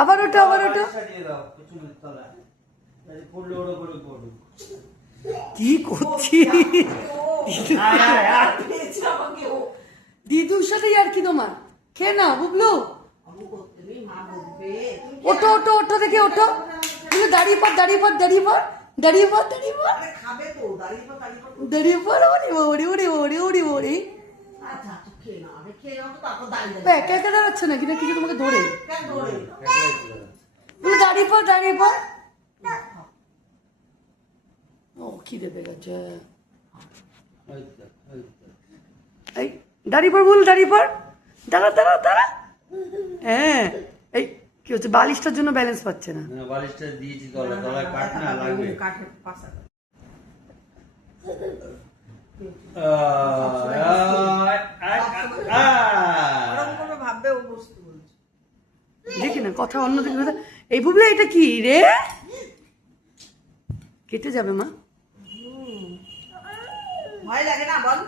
আবার ওঠো আবার ওঠো। কি করছি দিদুর সাথে আর কি তোমার? খেয়ে না বুবলু, ওঠো ওঠো ওঠো দেখে ওঠো। তুমি দাঁড়িয়ে পর দাঁড়িয়ে পর দাঁড়িয়ে পর দাঁড়িয়ে পর দাঁড়িয়ে পর দাঁড়িয়ে পর। ওরে ওরে ওরে ওরে ওরে ওরে একা একা দাঁড়াচ্ছে নাকি না কিছু তোমাকে ধরে? তুমি দাঁড়িয়ে পর দাঁড়িয়ে পর। ও খিদে পেয়ে গেছে। এই দাঁড়িয়ে পর বল, দাঁড়িয়ে পর, দাঁড়া দাঁড়া দাঁড়া। হ্যাঁ এই কি হচ্ছে? বালিশটার জন্য ব্যালেন্স পাচ্ছে না। বালিশটা দিয়েছি তলায়, তলায় কাট না লাগবে। কাঠের পাশা ভাববে ও বস্তু বলছে। দেখি না কথা অন্যদিকে। এই বুবলে এটা কি রে? কেটে যাবে মা। ভয় লাগে না বল?